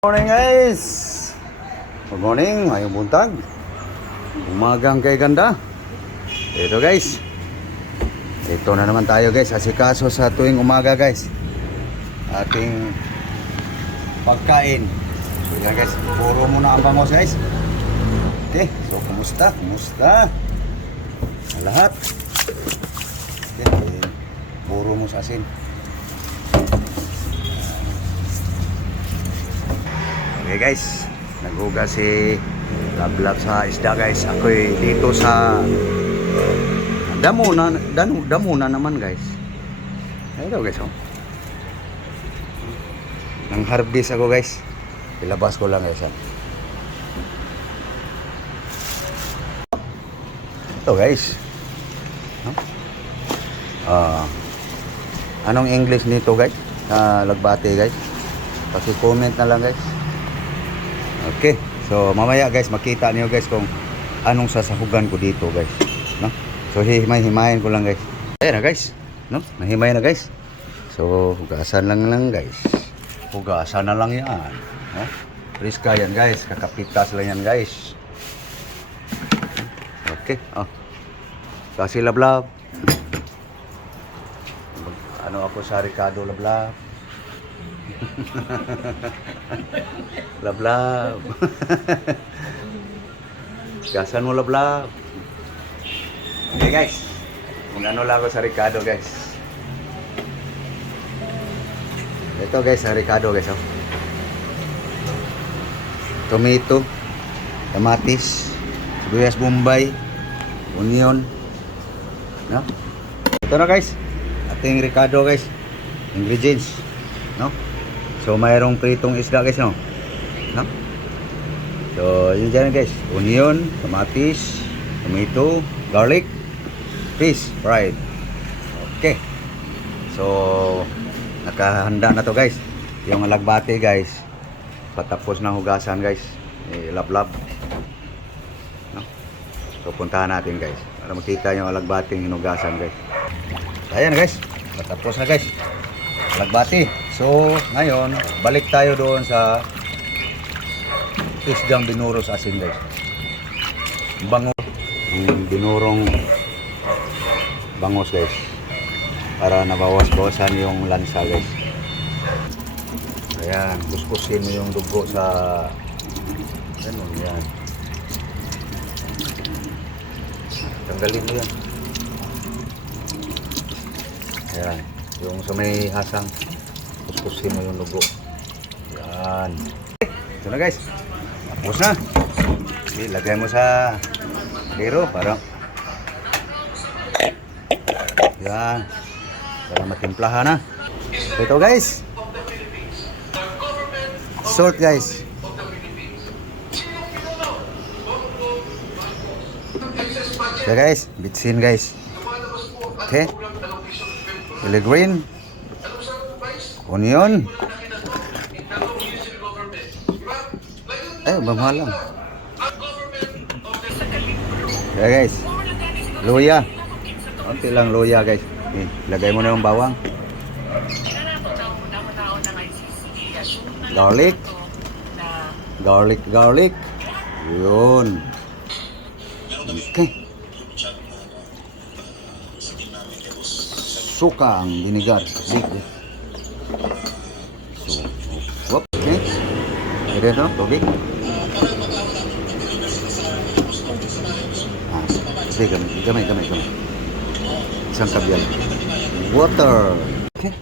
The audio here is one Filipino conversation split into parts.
Morning guys! Good morning, ngayong buntag. Umagang kay ganda. Ito guys. Ito na naman tayo guys. Asikaso sa tuwing umaga guys. Ating pagkain. So yan guys, puro muna ang bangos guys. Okay, so kumusta? Kumusta? Lahat. Okay, puro mo sa asin. Okay guys, naghugas si Lablab sa isda guys. Ako'y dito sa damo na naman guys. Ito guys oh. Nang harvest ako guys. Ilabas ko lang guys. Ito guys. No? Anong English nito guys? Lagbate guys. Paki-comment na lang guys. Okay, so mamaya guys makita niyo guys kung anong sasahugan ko dito guys, no? So himay-himayin ko lang guys. Ayan na guys, no? Nahimay na guys. So hugasan lang guys. Hugasan na lang 'yan, no? Riska yan guys, kakapitas lang yan guys. Okay, oh. Kasi Lablab. Ano ako sa Ricardo Lablab. Lablab. Gasan mo Lablab. Okay guys, kung ano lang ako sa Ricardo guys. Ito guys sa Ricardo guys oh. Tomato, kamatis, sibuyas bombay, onion, no? Ito na guys, ating Ricardo guys, ingredients, no? So mayroong pritong isda guys no. No? So yun dyan guys. Onion, kamatis, tomato, garlic, fish fried. Okay. So nakahanda na to guys. Yung alagbate guys. Patapos ng hugasan guys. Lablab. No? So puntahan natin guys. Para makita yung alagbating hinugasan guys. Ayan guys. Patapos na guys. Alagbati. So, ngayon, balik tayo doon sa isdang binuro sa asin guys. Bango. Ang binurong bangos guys. Para nabawas-bawasan yung lansa guys. Ayan, kuskusin mo yung dugo sa ganun yan. Tanggalin mo yan. Ayan, yung sa may hasang. Kuskusin mo yung lugo. Yan. Ito na guys. Tapos na. Okay, lagay mo sa lero para yan. Para matimplahan na. Ito guys. Salt guys. Okay guys. Bitsin guys. Okay. Chili green. Onion. Mamalang. Okay guys. Luya. Konti lang luya guys. Lagay mo na yung bawang. Garlic. Garlic. Yun. Okay. Suka ang vinegar. So, okay. Ito ito, tubig. Sige, gamay. Isang kabyan. Water. Okay.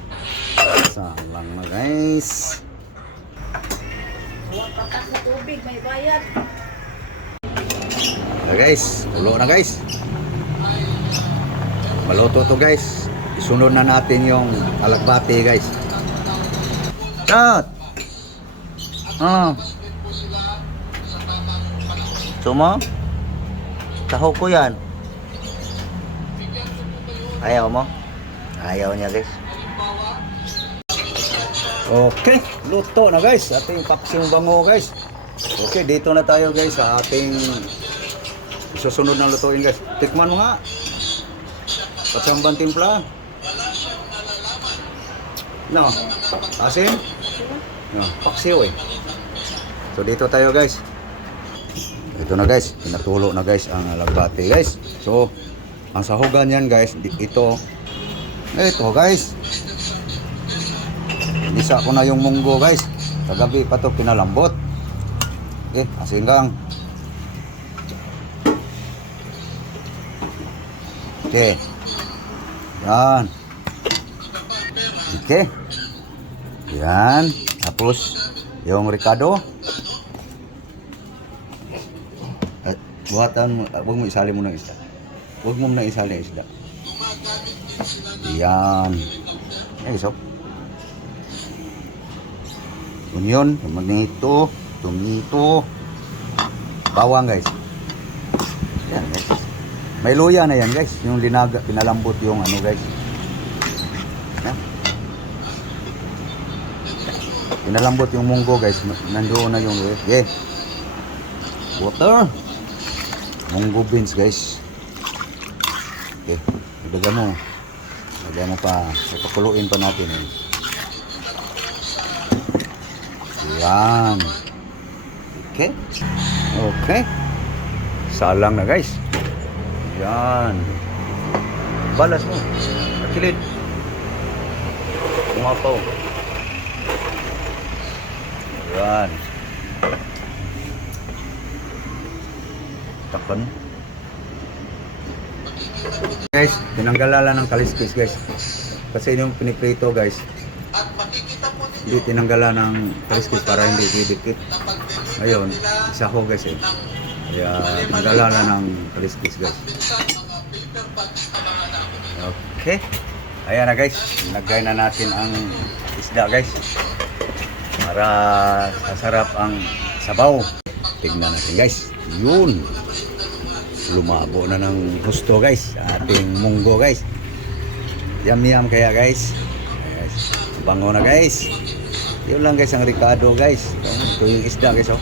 Salang na guys. Patak na tubig, may bayad. Okay guys, ulo na guys. Maluto to guys. Isunod na natin yung alagbate guys. Cut! Sumo? Taho ko yan. Ayaw mo? Ayaw niya guys. Okay, luto na guys. Ating paksing bango guys. Okay, dito na tayo guys sa ating susunod na lutuin guys. Tikman mo nga. Patsambang timpla. No. Asin? No, paksiw eh. So dito tayo guys. Ito na guys, pinatulo na guys ang alagbati guys. So ang sahugan yan guys, ito guys. Inisa ko na yung munggo guys. Kagabi pa to pinalambot. Okay, asinggang. Okay. Yan. Okay. Yan. Tapos yung Ricardo. Buhatan mo, huwag mo isali mo ng isda. Huwag mo na isali ang isda. Yan. Yan, so. Onion, tomato, bawang guys. Yan guys. May luya na yan guys. Yung linaga, pinalambot yung ano guys. Yan. Pinalambot yung munggo guys. Nandoon na yung yeah. Water. Munggo beans guys. Okay. Ilagay mo. Ilagay mo pa. Ipakuluin pa natin eh. Yan. Okay. Okay. Salang na guys. Yan. Balas mo. Kilid. Kumapaw. Yan. Takpan. Guys, tinanggalan ng kaliskis guys. Kasi yung piniprito guys, hindi tinanggalan ng kaliskis para hindi didikit. Ngayon, isa ko guys eh. Kaya tinanggalan ng kaliskis guys. Okay. Ayan na guys, lagay na natin ang isda guys. Para sasarap ang sabaw. Tignan natin guys. Yun. Lumabo na ng gusto guys sa ating munggo guys. Yum kaya guys. Yes. Bango na guys. Yun lang guys ang Ricardo guys. Ito yung isda guys oh.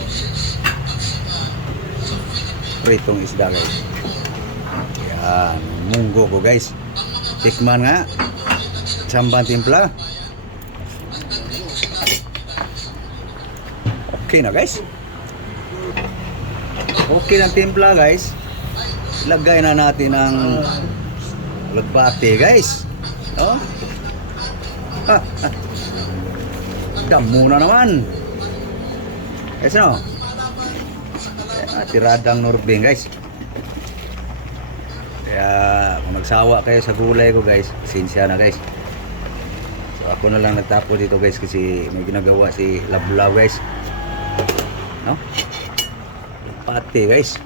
Pritong isda guys. Yan, munggo ko guys. Tikman nga. Sambal timpla. Okay na guys. Okay ng timpla guys. Lagay na natin ang lagbati guys. Oh. Damo na naman. Guys no. Tiradang Norbing guys. Kaya kung magsawa kayo sa gulay ko guys, pasensya na guys. So ako na lang nagtapo dito guys kasi may ginagawa si Lablaw guys. No? Pati guys.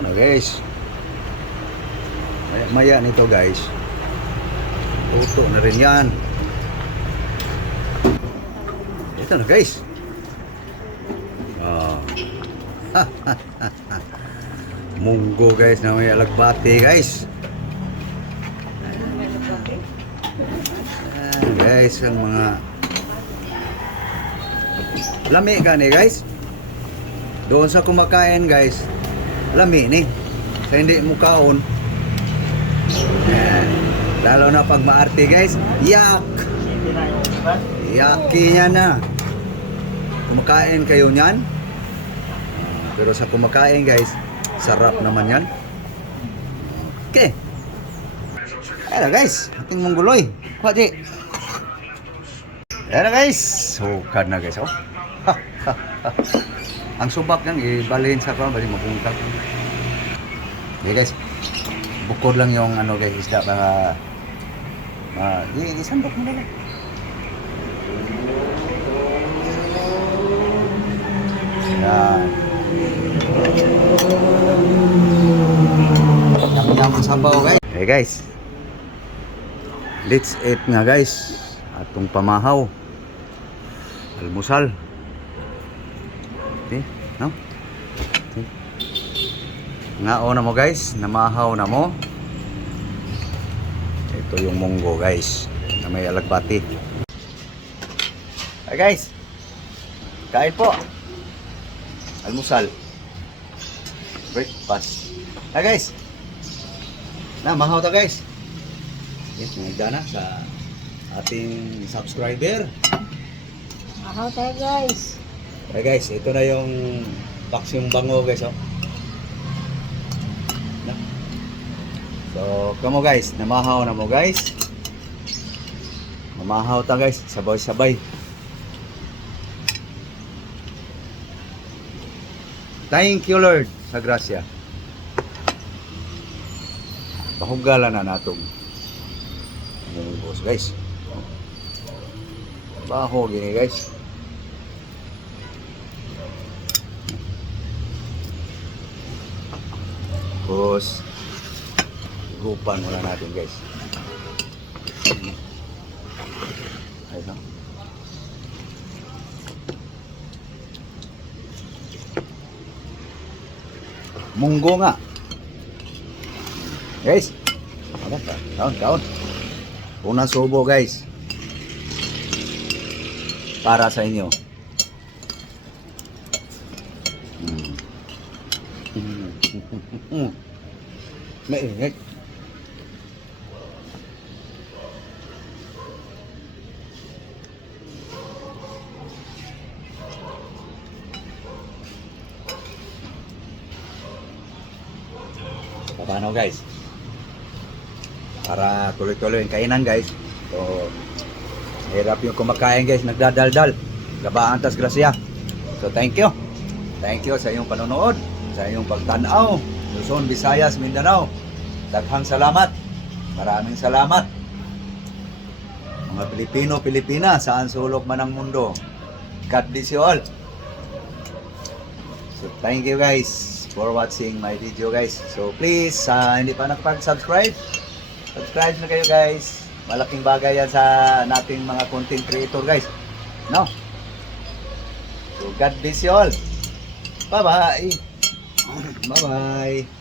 Ano guys? Maya nito guys. Uto na rin yan. Ito na guys. Oh. Munggo guys na may alagbati guys. Guys, ang mga lami ka ni guys. Doon sa kumakain guys, lami ni. Sa hindi mo kaon. Lalo na pag maarte guys, yak. Yaki niya na. Kumakain kayo niyan. Pero sa kumakain guys, sarap naman yan. Okay. Ayan na guys, ating mungguloy. Kwaji. Ayan na guys. Sukad na guys. Oh. Ang subak yan, ibalhin sa kwan, bali mapuntak. Okay guys. Bukod lang yung ano guys, isda para isandok mo na lang. Yan. Yam-yam sabaw guys. Hey guys. Let's eat nga guys. Atong pamahaw. Almusal. Okay, no? Okay. Ngao na mo guys, namahaw na mo. Ito yung munggo guys, na may alagbati. Hey guys. Kain po. Almusal. Breakfast. Hey guys. Na, mahaw ta guys. Yes, may gana sa ating subscriber. Ahaw tayo guys. Okay guys, ito na yung baksyong bango guys, oh. Na. So, kamo guys, namahaw na mo guys. Namahaw ta guys, sabay-sabay. Thank you Lord sa grasya. Pahugalan na natong mungos guys. Baho gini guys. Tapos grupan muna natin guys. Ayos na. Munggo nga. Guys. Kaon. Unang subo guys. Para sa inyo. Mainit. Paano guys? Para tuloy-tuloy yung kainan guys. So, hirap yung kumakain guys, nagdadaldal. Gabaan tas grasya. So thank you. Thank you sa iyong panonood, sa iyong pagtanaw. Luzon, Visayas, Mindanao. Daghang salamat. Maraming salamat. Mga Pilipino, Pilipina, saan sulok man ang mundo. God bless you all. So thank you guys for watching my video guys. So please, hindi pa nakapag-subscribe, subscribe na kayo guys. Malaking bagay yan sa nating mga content creator guys. No? So God bless you all. Bye bye. Bye bye.